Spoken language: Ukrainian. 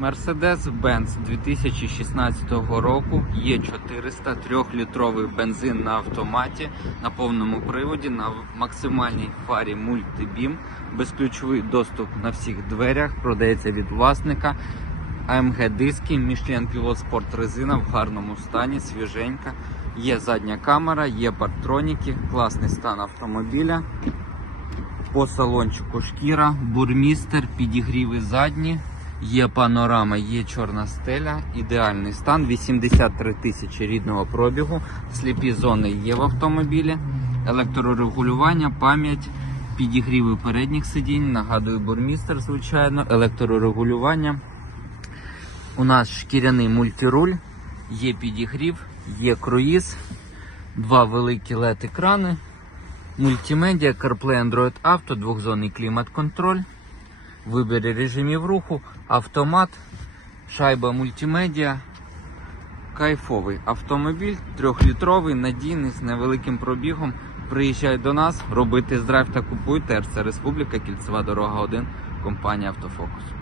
Mercedes-Benz 2016 року є 400 3-літровий бензин на автоматі на повному приводі на максимальній фарі мультибім, безключовий доступ на всіх дверях, продається від власника. AMG диски, Michelin Pilot Sport резина в гарному стані, свіженька. Є задня камера, є партроніки, класний стан автомобіля. По салончику шкіра, бурмістер, підігріви задні, є панорама, є чорна стеля, ідеальний стан, 83 тисячі рідного пробігу, сліпі зони є в автомобілі, електрорегулювання, пам'ять, підігріви передніх сидінь, нагадую, бурмістер, звичайно, електрорегулювання. У нас шкіряний мультируль, є підігрів, є круїз, два великі LED екрани Мультимедіа, CarPlay Android Auto, двохзонний клімат-контроль, вибір режимів руху, автомат, шайба мультимедіа. Кайфовий автомобіль, трьохлітровий, надійний, з невеликим пробігом. Приїжджай до нас, робити тест-драйв та купуй. ТРЦ Республіка, Кільцева дорога 1, компанія Автофокус.